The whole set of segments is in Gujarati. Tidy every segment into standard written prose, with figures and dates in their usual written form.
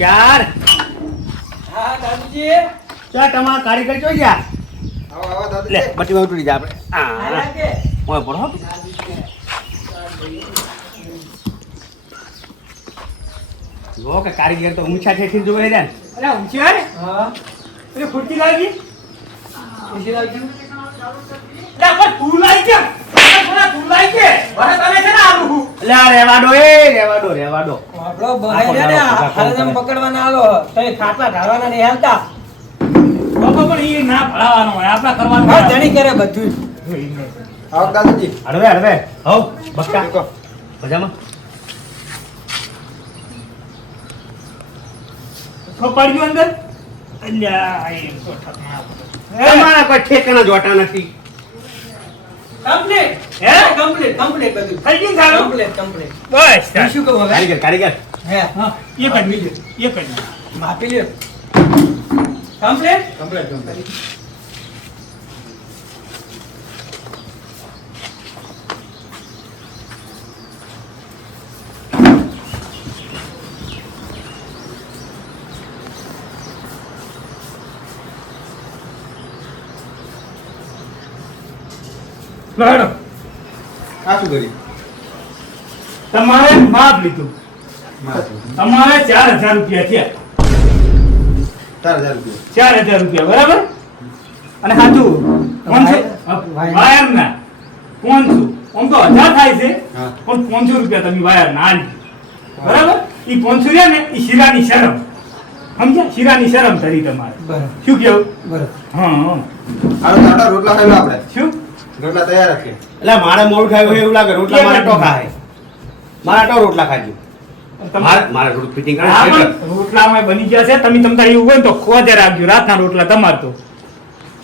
ચાર હા દાદુજી ચાર તમારા કારીગર જો ગયા આવો દાદા લે બટીમાં ઉતરી જા આપણે આયા કે ઓય પડો જો કે કારીગર તો ઊંચા ઠેઠી જોવે ને અરે ઊંચી હા એટલે ફૂટકી લાગી ખુશી લાગી એટલે પણ તું લાગી કે તું લાગી કે બરે તને છે ને આલું એટલે આ રેવા દો આપણો બહાર ને હરદમ પકડવાના આલો તઈ ખાટલા ઢાળવાના નહીં હાલતા બાપા પણ ઈ ના ભળાવાનો હોય આપડા કરવાનું હા ધણી કરે બધું આવો દાદાજી હળવે હવ બક્કા કહો મજામાં ખોપાડ્યું અંદર અલ્યા એ તો ઠકના તમારા કોઈ ઠેકાના જોટા નથી કમ્પ્લીટ હે? કમ્પ્લીટ બધું થઈ ગયું સારું કમ્પ્લીટ બસ હું શું કહું હવે કારીગર હે હા એ કરી લ્યો એ કરી લ્યો માપી લ્યો કમ્પ્લીટ કમ્પ્લીટ લડો આ શું કરી તમારે માપ લીધું તમારે 4000 રૂપિયા થયા 4000 રૂપિયા 4000 રૂપિયા બરાબર અને સાચું વાયર ના 500 આમ તો 1000 થાય છે હા. પણ 500 રૂપિયા તમે વાયર ના આલી બરાબર ઈ 500 રહ્યા ને ઈ શીરાની શરમ સમજ્યા શીરાની શરમ ધરી તમારે બરાબર શું કેવું બરાબર હા આનો રોટલા ખાઈ લો આપણે શું રોટલા તૈયાર રાખીએ એટલે મારે મોડું થાય એવું લાગે રોટલા મારે તો ખાય મારા તો રોટલા ખાજો મારે થોડું ફિટિંગ કરે હા, પણ રોટલામાં બની ગયા છે તમે તમતા એવું હોય ને તો ખોજે રાખજો રાતના રોટલા તમાર તો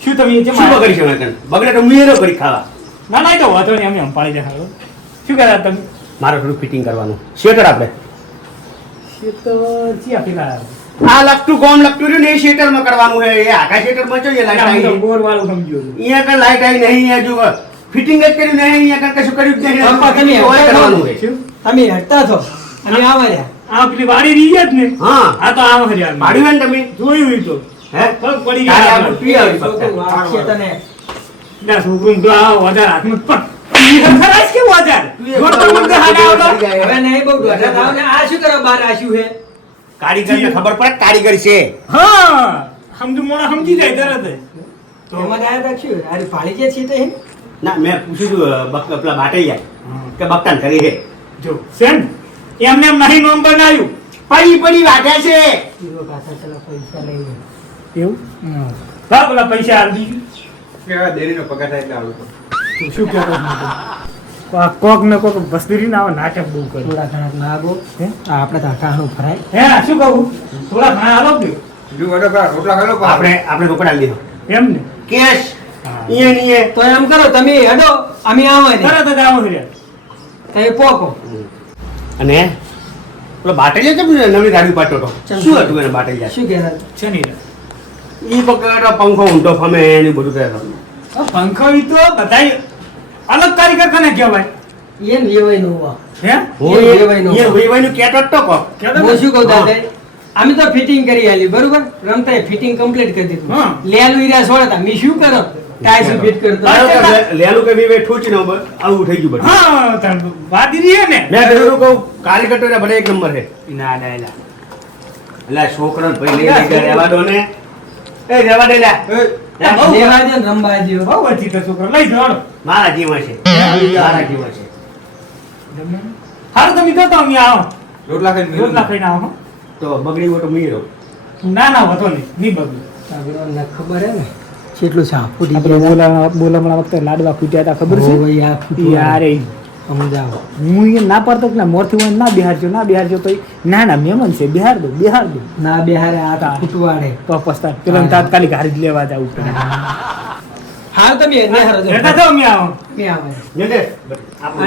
શું તમે એ શું બગડી છે મેં બગડે તો હું એ કરી ખાવા ના ના એ તો વાંધો નહીં અમે સંભાળી જાય શું કહેતા તમે મારે થોડું ફિટિંગ કરવાનું શેટર આપણે એ તો ચિયા પેલા આ લગતું કોમ લગતું રહ્યું ને એ શેટરમાં કરવાનું છે એ આખા શેટરમાં જોઈએ લાઈટ હું તો આવી બોર વાળું સમજ્યો છું અહીંયા કઈ લાઈટ આવી નહીં અહીંયા જો ફિટિંગ જ કર્યું નહીં અહીંયા કઈ કશું કર્યું જ નહીં પપ્પા તમે ઓય કરવાનું હોય શું તમે હટતા છો અને આવા રહ્યા આ પેલી વાડી રહી જ ને હા આ તો આમ હરિયાણ પાડ્યું ને તમે જોયું ઈ તો હે પગ પડી તારે ગયા આપણે પી આવી છોકરું પત્તા. વાગશે તને ના છોકરું તો આ વધારે હાથમાં પટ ઈ ખરાશ કે વધારે તું એ જોડતો મને હાડા આવડો. હવે નહીં બહુ ડોઢા થાવ ને આ શું કરો બાર આશ્યું હે કારીગરને ખબર પડે કારીગર છે હા સમજુ મોણા સમજી જાય તરત જ. તો એમાં આયા રાખ્યું અરે પાડી જે છે તે હે ના મેં પૂછ્યું હતું પેલા બાટે જાય કે બકતાન કરી છે જો સેન એમને એમ નહીં નોમ બનાવ્યું પડી વાગ્યા છે હીરો પાછા ચલો પૈસા લઈ લે એવું હા પેલા પૈસા આપી કેવા દેરીનો પગાર થાય એટલે આવું તો શું કહેતો કોક ને કોક બસદરી ના નાટક બહુ કરે થોડા ઘણા નાગો હે? આ આપણે તો આટાનું ફરાય હે શું કહું થોડા ઘણા આલો દો જો વડો પા રોટલા ખાઈ લો પા આપણે રોકડા લીધો એમ ને કેશ હા. ઈએ તો એમ કરો તમે હડો અમે આવો ને તરત જ આવો છે તમે પોકો અને પેલો બાટલિયા કેમ નવી ગાડી પાટો હતો શું હતું એને બાટલિયા શું કહેતા છે નહીં ઈ પકડો પંખો ઊંધો ફમે એની બધું કહેતો પંખો ઈ તો બધાય અલગ કારીગર કને કહેવાય એમ લેવાય નું હોવા હે એ વેવાઈનું કહેતો જ તો કોક કહેતો હું ને? શું કહું દાદા અમે તો ફિટિંગ કરી આલી બરોબર રમતા ફિટિંગ કમ્પ્લીટ કરી દીધું હા. લેલું ઈરા છોડતા મી શું કરો ટાઈસ ફિટ કરતો તારો કે લેલું કે વેવે ઠૂચી નો આવું થઈ ગયું બધું હા તમ વાદી રહી હે ને મેં કીધું કહું કારીગર તો ભલે એક નંબર છે ના ના એલા એલા છોકરો ભાઈ લઈ ગયા રહેવા દો ને એ રહેવા દે લા લેવા દે ને રમવા દો બહુ વચ્ચી તો છોકરો લઈ જવાનો મારા જીવા છે મારા જીવા છે હારું તમે કહો તો અમે આવો રોટલા ખાઈને રોટલા ખાઈને આવો હો. તો બગડી ગયો તો મીરો ના ના વધો નહીં નહીં બગડ્યું આપણને ખબર હે ને કેટલું સાફ ફૂટી આપણે બોલામણા વખતે લાડવા ફૂટ્યા હતા ખબર છે યાર એ સમજાવો હું એ ના પાડતો કે ના મોરથી હું ના બિહારજો તો ઈ, ના ના મહેમાન છે બિહાર દો ના બેહારે આ તો ફૂટવાડે તો પસ્તા પેલા તાત્કાલિક હારી જ લેવા જવું પડે હાલ તમે નેહારો જો બેઠા તો અમે આવો મે આવે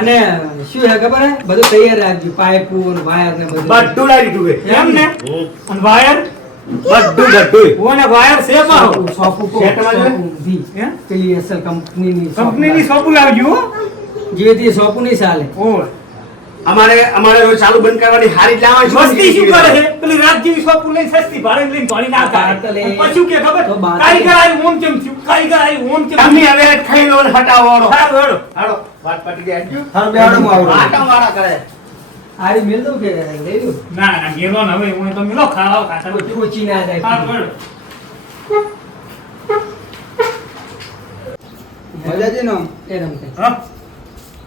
ને અને શું હે ખબર હે બધું તૈયાર રાખજો પાઇપો ને વાયર ને બધું બધું લાવી દીધું છે એમ ને અને વાયર બધું ઓને વાયર છે પાહો સોપુ સેટમાં જો. હે પેલી અસલ કંપનીની કંપનીની સોપુ લાવજો હો. જે તે સોપુ નહીં ચાલે ઓય અમારે રોજ ચાલુ બંધ કરવાની હારી જ લાવવાની છે. મસ્તી શું કરે છે પેલી રાત જેવી શોપ લઈને સસ્તી ભાડે લઈને ધોળી ના બાત લે. કાઢે પછી કે ખબર તો બાત કારીગર આવી ઓમ કેમ થયું કારીગર આવી ઓમ કેમ તમે હવે ખાઈ લો ને હટાવો હાલો. સારું હેડો હાલો વાત પતી ગઈ આજુ. હારું, બે હાડું હું આવું. આટા વાળા કરે. આરી મેલ દઉં કે લઈ લો ના ના ગેલો ને હવે હું તો મિલો ખાવા ખાતા ઓછી ના જાય સારું હેડો મજાજી નો એ રમતે હા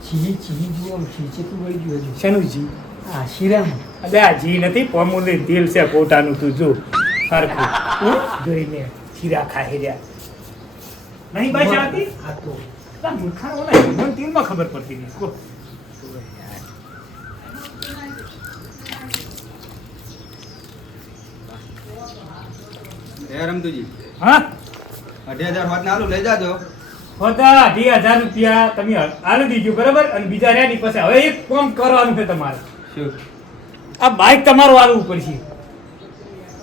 છી જુઓ આમ છી તું વળી ગયું હજુ. શેનું જી આ શીરામ અલે આ જી નથી પોમુલી તેલ છે પોતાનું તું જો સરખું જોઈને શીરા ખાઈ રહ્યા નહીં ભાઈ શાંતિ આ તો ના મૂર્ખા ઓલા મને તેલમાં ખબર પડતી નહીં કો એ રમતુજી હા 2,500 હોત ને હાલું લઈ જાજો. હોતા 2,000 રૂપિયા તમે આલી દીજો બરાબર અને બીજા રેડી પછી હવે એક કામ કરવાનું છે તમારે શું? આ બાઈક તમારું આલવું પડશે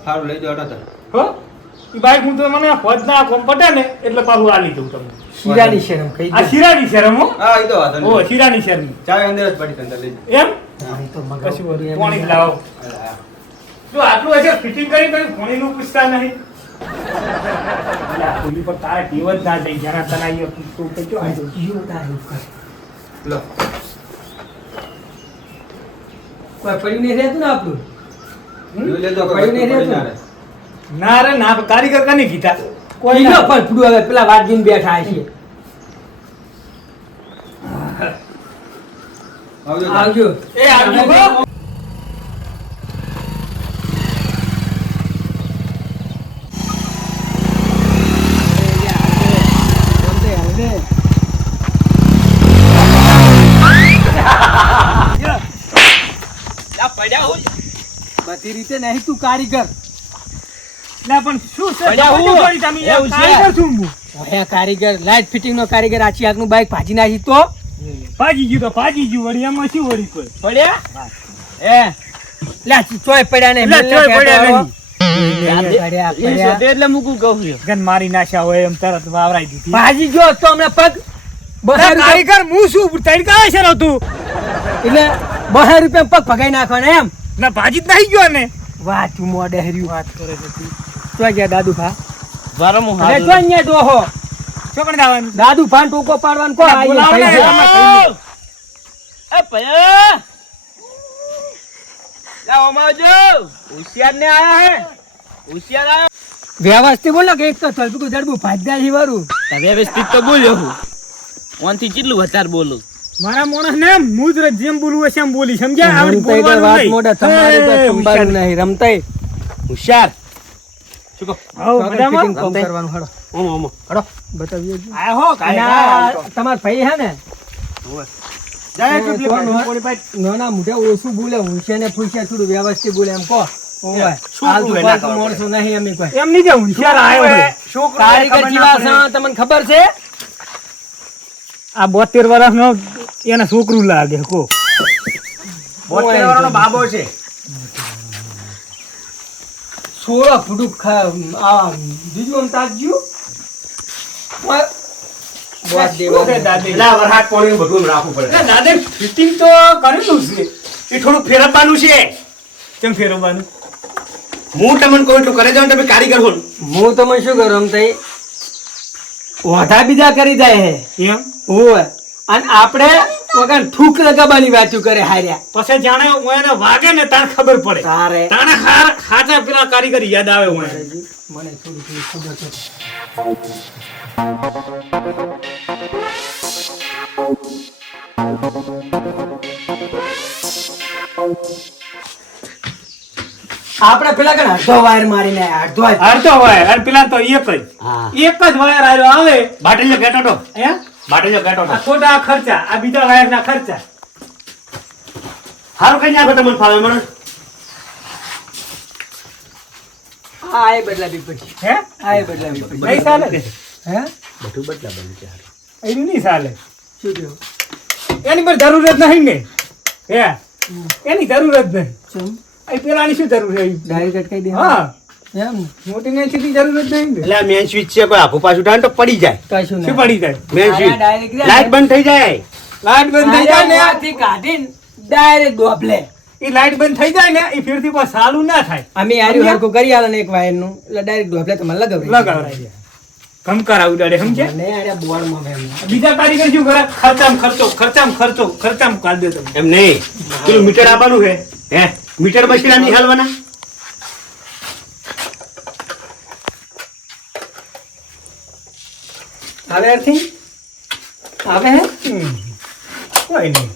હારું લઈ જાઓ હટો. હો એ બાઈક હું તો મને ફોજના કોમ પટે ને એટલે પાછું આલી દઉં તમને શીરાની શરમ કહી આ દે શીરાની શરમ હો હા એ તો વાંધો ઓ નહીં. શીરાની શરમ ચાવી અંદર જ પડી છે, અંદર લઈ જાઓ. એમ હા, એ તો કશું મગાવું બધું એમ પાણી જ નહીં. લાવો હા. જો આટલું હશે ફિટિંગ કરી પછી પાણીનું પૂછતા નહીં અલા, પુલી પર તારે ટેવ જ ના જાય જરા તનાઈ તું તો જો આઈ જીવો તારું કર. લો. કોઈ પડ્યું નહીં રહેતું ને આપણું જોઈ લેજો કે પડ્યું નહીં વસ્તુ પડી રહેતું. ના રહે. ના રે ના કારીગર કને કીધા કોઈ ના. ન પણ પડ્યું હવે પેલા વાગીને બેઠા છે આવજો. આવજો એ આવજો હો. બધી રીતે નહીં તું કારીગર ના પણ શું છે પડ્યા હું. બધું કરી તમે એવું છે. કારીગર છું હું ઓહે કારીગર લાઈટ ફિટિંગ નો કારીગર આછી આગનું બાઈક ભાજી નાખી તો ભાગી ગયું તો ભાગી ગયું વળી એમાં શું વળી કોઈ પડ્યા એ લે ચોય પડ્યા ને લે, ચોય પડ્યા પડ્યા એટલે મૂકું કહું છું ગન મારી નાખ્યા હોય એમ તરત વાવરાઈ દીધી ભાજી ગયો તો હમણાં પગ અરે 200 કારીગર હું શું તડકા છે ને તું એટલે 200 રૂપિયા પગ ભગાઈ નાખવાના એમ ના ભાજી જ નહીં ગયો ને વાહ તું મોડે હર્યું વાત કરે છે તું તો ગયા દાદુ ભા વારમ હું અરે તો અહીંયા ડોહો ચોકડી દાવાનું દાદુ ભા ટોકો પાડવાનું કો આ બોલાવો ને, ભાઈ છે. એમાં એ ભયા લા ઓમાજો હોશિયાર ને આયા હે હોશિયાર આયો વ્યવસ્થિત બોલો કે એક તો તલપું જડબું ભાજ્યા છે વારું તમે વ્યવસ્થિત તો બોલ્યો હું ઓનથી કેટલું વધારે બોલું મારા માણસ ને હું જ જેમ બોલવું હશે એમ બોલી સમજ્યા આવડી રમતાય તો બોલવાનું વાત નહીં. મોઢા તમારી તો એ, સંભાળ્યું નહીં રમતાય હોશિયાર. શું કહો? હોવ, મજામાં? ફિટિંગ કોમ કરવાનું હળો ઓમો, ઓમો. હટો. બતાવીએ જો. આયા હો, અને કારીગર. આ તમારા ભાઈ હે ને જાય તો એટલું તો પેલી પોળી પાઈ. નાના મોઢા ઓછું બોલે હોશિયાર ને ફૂશિયાર થોડું વ્યવસ્થિત બોલે એમ કહો ઓય શું હાલ તો બોલે પાલતુ ના માણસો નહીં એમ કોઈ એમ નહીં કે હોશિયાર આયો છે. છોકરો કારીગર ખબર જેવા ના પડે. છે તમને ખબર છે આ 72 વર્ષનો એને છોકરું લાગે કો 72 વર્ષનો બાબો છે. 16 ફૂટ આ બીજું આમ તાજ્યું બોસ શું કે દાદી? એટલે આ વરસાદ પાણીનું બધું રાખવું પડે. એટલે દાદે ફિટિંગ તો કરેલું છે એ થોડું ફેરવવાનું છે. કેમ ફેરવવાનું હું તમને કહું એટલું કરે જાવ ને તમે કારીગર હો ને. હું તમને શું કરું રમતાઈ ઓઢા બીજા કરી દે હે એમ ઓય અને આપણે વગર થૂક લગાવવાની વાતું કરે હાર્યા પછી જાણે હું એને વાગે ને તાર ખબર પડે તારે તાણે હાથે પેલા કારીગર યાદ આવે હું એને. મને થોડી ખબર છે આપણે પેલા કણ અડધો વાયર મારીને અડધો જ. અડધો વાયર અને પેલા તો એક જ હા એક જ વાયર આવ્યો આવે બાટલીઓ ઘેટો તો. હે બાટલીઓ ઘેટો તો. આ ખોટા ખર્ચા આ બીજા વાયરના ખર્ચા હારું કઈ નાખો તમને ફાવે મને. હા એ બદલાવી પડી હે હા એ બદલાવી પડી નહીં ચાલે હે બધું બદલાવાનું છે હારું. એનું નહીં ચાલે શું થયું એની પર જરૂર જ નહીં ને હે એની જરૂર જ નહીં ચમ એ પેલાની શું જરૂર છે ડાયરેક્ટ કહી દે હા એમ ને મોટી ને સીધી જરૂર જ નહીં ને એટલે આ મેન સ્વિચ છે કોઈ આખું પાછું ટાણે તો પડી જાય. કશું શું ના પડી જાય મેન આ સ્વિચ direct જાય. લાઈટ બંધ થઈ જાય. લાઈટ બંધ થઈ જાય ને આથી કાઢીને ડાયરેક્ટ ડોબલે એ લાઈટ બંધ થઈ જાય ને એ ફેરથી પાછું ચાલુ ના થાય. અમે આર્યું હરખું કરી આલે ને એક વાયરનું એટલે ડાયરેક્ટ ડોબલે તમારે લગાવડાવી દે. ઘમકાર ઉડાડે સમજ્યા? ને આરે બોર્ડમાં એમ બીજા કારીગર શું કરે? ખર્ચામાં કાઢ દે તમે. એમ નહીં, પેલું મીટર આપવાનું છે. હે મીટર બસી નહીં હાલવાના. આવે અર્થી આવે હે કોઈ નહીં.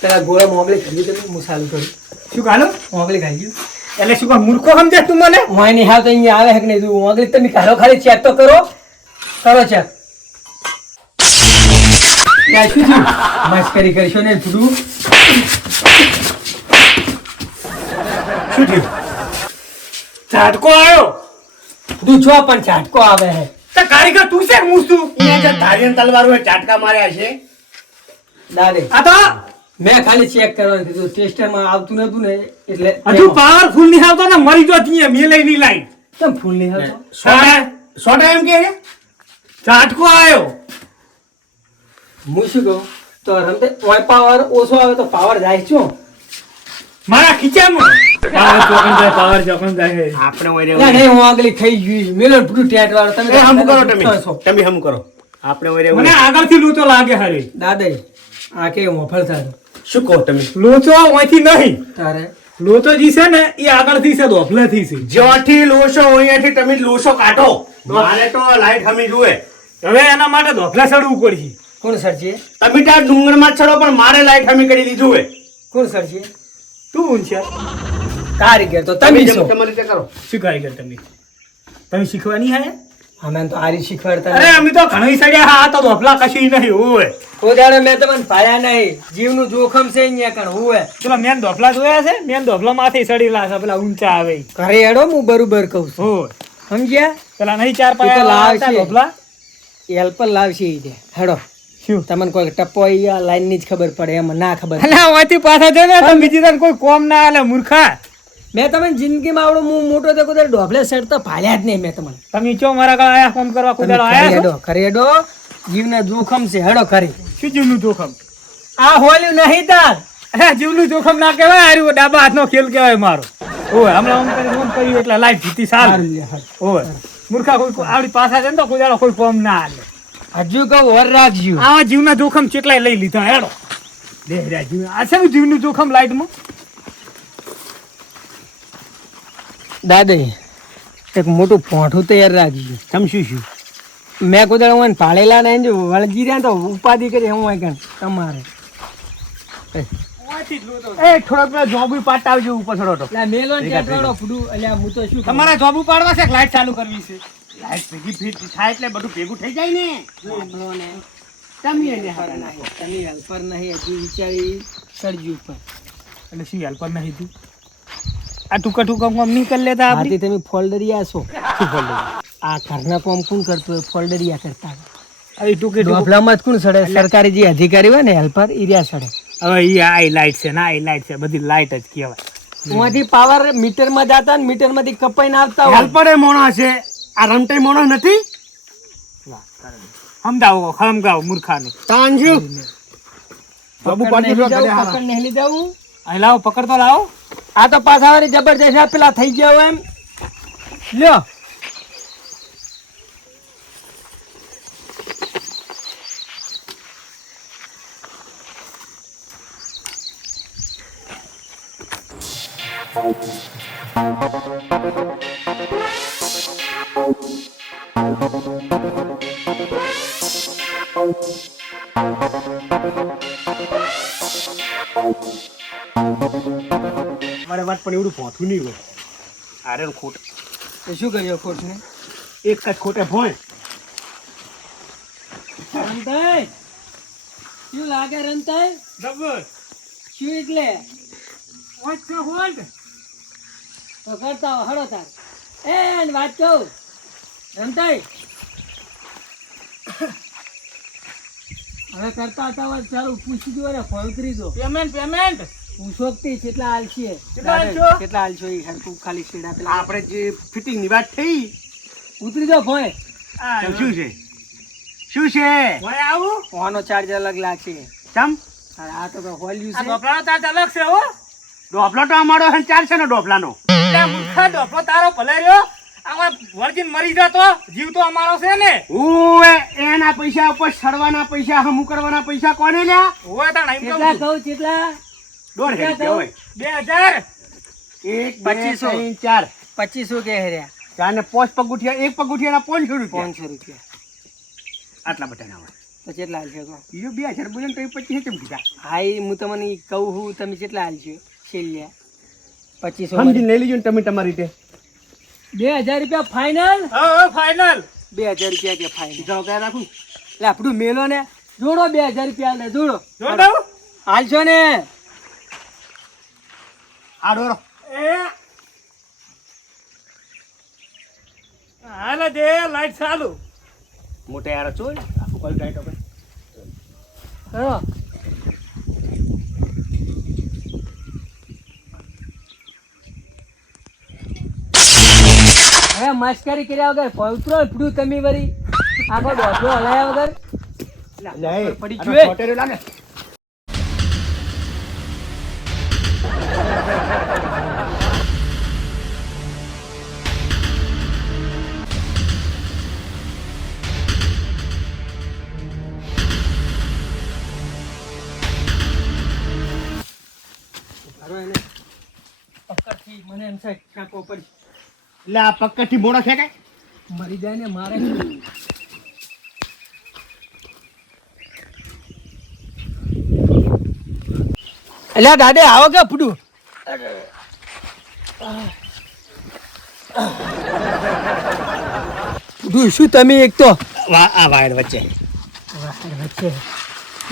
પેલા ગોળા મોગલી ખાઈ તો હું ચાલુ કરું શું કાલો? મોગલી ખાઈ ગયું એટલે શું કહું, મૂર્ખો સમજે તું મને? હું નહીં હાવ તો અહીંયા આવે હે કે નહીં તું મોગલી તમે ખાલો ખાલી ચેક તો કરો ચેક યાર શું થયું મસ્કરી કરશો ને થોડું શું થયું? ઝાટકો આવ્યો. તું છો પણ ઝાટકો આવે હે તો કારીગર તું છે હું છું? અહીંયા જે ધારિયન તલવાર હોય ચાટકા માર્યા છે. દાદે આ તો મેં ખાલી ચેક કરવાનું કીધું ટેસ્ટરમાં આવતું નતું ને એટલે હજુ પાવરફુલ નહીં આવતો ને મરી જો ત્યાં મેલે ની લાઈન. કેમ ફૂલ નહીં આવતો સોટા એમ કે છે? ઝાટકો આવ્યો. હું શું કહું તો રમતે ઓય પાવર ઓછો આવે તો પાવર જાય છો મારા ખીચામાં પાવર ચોકન જાય. આપણે ઓય ના રહેવું. નહીં હું આગળ ખાઈ ગયું મેલો પૂરું ટેટ વાળો એ હમ કરો તમે હમ કરો. આપણે ઓય રહેવું. મને આગળથી લૂંચો લાગે હારી. દાદા આ કે મોફળ થાય શું કહો તમે? લોચો અહીંથી નહીં, તારે લોચો જી છે ને એ આગળથી છે, દોફલેથી છે. જ્યાંથી લોસો અહીંયાથી તમે લોસો કાઢો. મારે તો લાઈટ હમી જુએ. હવે એના માટે દોફલા ચડવું પડશે. કોણ સરજી તમે ત્યાં ડુંગરમાં ચડો પણ મારે લાઈટ હમી કરી દીધું હોય. કોણ સરજી તું ઊંચ છે. કારીગર તો તમે છો તમારી રીતે કરો. શું કારીગર તમે? તમે શીખવાની હે? અમે તો આરી શીખવાડતા અરે અમે તો ઘણી સડ્યા હા, આ તો દોફલા કશું નહીં હોય. કોદાડે મેં તમને પાયા નહીં જીવનું જોખમ છે અહીંયા કણ હોય પેલા મેન દોફલા જોયા છે? મેન દોફલા માંથી સડીલા છે, પેલા ઊંચા આવે ઈ. ઘરે હેડો હું બરોબર કહું છું હોય સમજ્યા પેલા નહીં ચાર એ તો પાયા લાવશે. આવતા દોફલા. હેલ્પર લાવશે ઈ દે હેડો શું? તમને કોઈ ટપ્પો અહીંયા લાઈન ની જ ખબર પડે એમ ના ખબર પડે. અલ્યા ઓયથી પાછા છે ને તમે બીજી તને કોઈ કોમ ના આલે મૂર્ખા. મેં તમને જિંદગીમાં આવડો હું મોટો તો કોઈ ડોબલે સેટ તો ફાલ્યા જ નહીં મેં તમને તમે ચો મારા ગાળ આયા ફોન કરવા તમે કુદાડો ખરે આયા છો? હેડો ખરે હેડો જીવના જોખમ છે હેડો ખરી શું જીવનું જોખમ? આ હોલ્યું નહીં તાર અરે જીવનું જોખમ ના કહેવાય, હારું ડાબા હાથનો ખેલ કહેવાય મારો. ઓય હમણાં ઓમ કર્યું એટલે લાઈટ જીતી સારું. સારું લે, હારું. ઓય મૂર્ખા કોઈ આવડી પાછા છે ને તો કુદાડો કોઈ કોમ ના આલે. હજુ કહું વર રાખજો આવા જીવના જોખમ કેટલાય લઈ લીધા હેડો. દેહરા જીવ આ છે ને જીવનું જોખમ લાઈટમાં. દાદા એક મોટું પોઠું તૈયાર રાખજો સમશું શું? મેં કોદાળ હું પાળેલા ને જો વળગી રહ્યા ને તો ઉપાધિ કરી હું કણ તમારે એ થોડોક પેલા જોબ પાડતા આવજો ઉપર થોડો તો. એટલે મેલો ને ચેટવાળો ફૂડું એટલે હું તો શું તમારે જોબ પાડવા છે કે લાઈટ ચાલુ કરવી છે? લાઈટ ભેગી ફીટ થાય એટલે બધું ભેગું થઈ જાય ને. તમે હેલ્પર નહીં હજુ વિચારી સરજી ઉપર એટલે શું હેલ્પર નહીં તું? આ ટૂંકા ટૂંકા કામ નહીં કરી લેતા આથી આપણી? તમે ફોલ્ડરિયા છો શું folder? આ ઘરના કામ કોણ કરતું હોય ફોલ્ડરિયા કરતા હોય. હવે ટૂંકે ટૂંકું. ડોફલામાં જ કોણ સડે સરકારી જે અધિકારી હોય ને હેલ્પર ઈરિયા સડે હવે ઈ આ લાઈટ છે ના, આ લાઈટ છે, બધી લાઈટ જ કહેવાય. ઉમાંથી પાવર મીટરમાં જતા ને મીટરમાંથી કપાઈને આવતા હોય હેલ્પર એ મોણસ છે. આ રમતે મોણસ નથી. સમજાવો સમજાવો મૂર્ખાને. તાંજુ બાબુ પકડ પાટી નહીં જો જાઉં, કરે પકડ નહીં લઈ જાઉં. અહીં લાવો, પકડતો લાવો. આ તો પાછા વાળી જબરજસ્ત આ પેલા થઈ ગયા હોય એમ લ્યો મારે વાત પણ એવડું પહોંચવું નહીં હોય. આરે ખોટ તો શું કર્યો ખોટને એક જ ખોટે ભોય. રમતાઈ શું લાગે રમતાઈ જબર. શું એટલે What's the hold? તો કરતા હો હળો તાર એ ને વાત કહું રમતાઈ હવે કરતા હતા હોય ચાલો પૂછી દો ને ફોન કરી દો પેમેન્ટ. પૂછો કે કેટલા હાલ છે કેટલા હાલશો? કેટલા હાલ છો એ હરકું ખાલી સીડા પેલા આપણે જે ફિટિંગ ની વાત થઈ ઉતરી જાઓ ભોય તો શું છે? શું છે? ઓય આવું? ફોનનો ચાર્જ અલગ લાગશે ચમ આ તો હોલ્યું આ છે. ડોપલાનો ચાર્જ અલગ છે હો. ડોફલો તો અમારો છે ને 400 નો ડોફલાનો. એટલે મૂર્ખા ડોપલો તારો ભલે રહ્યો. આમાં વર્જિન મરી જતો જીવ તો અમારો છે ને. ઓવે એના પૈસા ઉપર સડવાના પૈસા હમુ કરવાના પૈસા કોને લ્યા? હોય તાણ એમ કેટલા કહું છું. કહું કેટલા? 1.5 રૂપિયા હોય. 2000 1 2500. 2 3 4 2500 કે હેર્યા? 4 ને 5 પગુઠિયા, એક પગુઠિયાના 500 રૂપિયા. 500 રૂપિયા. આટલા બટાના હોય. તો કેટલા હાલશો કહો? ઈયો 2000 બોલે ને તો 25 કેમ કીધા? હા એ હું તમને ઈ કહું છું, તમે કેટલા હાલશો? છેલ્લે 2500 સમજી લઈ લીજો ને તમે તમારી રીતે. 2000 રૂપિયા ફાઇનલ. હા ફાઇનલ. 2000 રૂપિયા કે ફાઇનલ? સીધા કયા રાખું? એટલે આપણું મેલો ને જોડો 2000 રૂપિયા લે જોડો. જો દઉં હાલશો ને? આ ડોરો. એ હાલે દે લાઈટ ચાલુ. મોટે યાર છો ને આખું કોલ ટાઈટ આપણે. હા હવે મસ્કરી કર્યા વગર પવિત્ર પીડું તમે વળી આખો ડોકલો હલાયા વગર લે પડી આનો ગયું એ. છોટેરો લાગે. હારો એને પકડથી મને એમ છે કાપો પડી એટલે આ પક્કડથી મોડો છે કઈ? મરી જાય ને મારે. એટલે દાદે આવો કે ફૂડું ફૂડું શું તમે એક તો આ વાયર વચ્ચે. વચ્ચે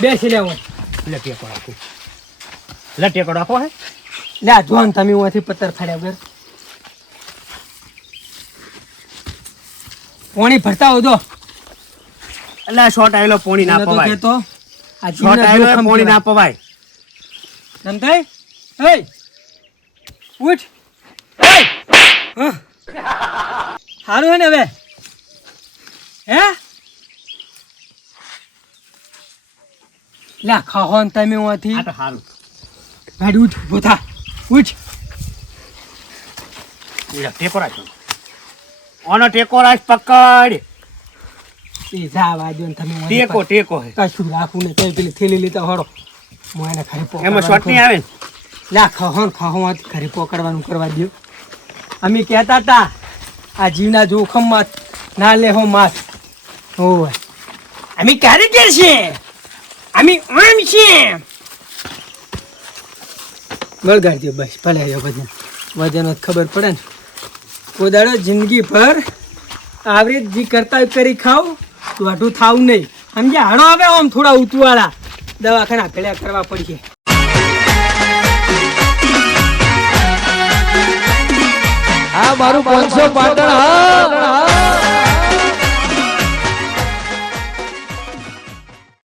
બેસી લેવો એટલે ટેકો રાખું. એટલે ટેકો રાખો હે. લે આ જોન તમે ઉંથી પત્તર ખાડ્યા વગર પાણી ભરતા હો દો. એટલે આ શોર્ટ આવેલો પોણી ના એને તો પવાય. કહેતો આ શોર્ટ જીવના આવેલો જોખમ પોણી ના કહેવાય. પવાય. રમતાઈ? એય ઉઠ. એય હા. હારું હે ને હવે? હે લે ખાહો ને તમે ઉંથી આ તો સારું. ગાડી ઉઠ ઊભો થા ઉઠ. એટલે ટેકો રાખો. ઓનો ટેકો રાખ પકડ. એ જા વાજો ને તમે ઉંથી ટેકો ટેકો હે. કશું રાખું ને તઈ પેલી થેલી લેતા હળો હું એને ખરી એમાં શોર્ટ નહીં આવે ને. લે ખાહો ખરી પકડવાનું કરવા દો. અમે કહેતા હતા આ જીવના જોખમમાં ના લેહો માસ. હોય અમે કારીગર છે, અમે આમ છે. વળગાડજો બસ ભલે રહ્યો વજન વજન જ ખબર પડે ને. કોદાડો જિંદગી ભર આવરી જે કરતા હોય કરી ખાવ તો આટલું થાવું નહીં સમજ્યા. હાડો આવે આમ થોડા ઉતવાળા દવાખાના ભેળા કરવા પડશે. આ મારું 500 પાટણ હા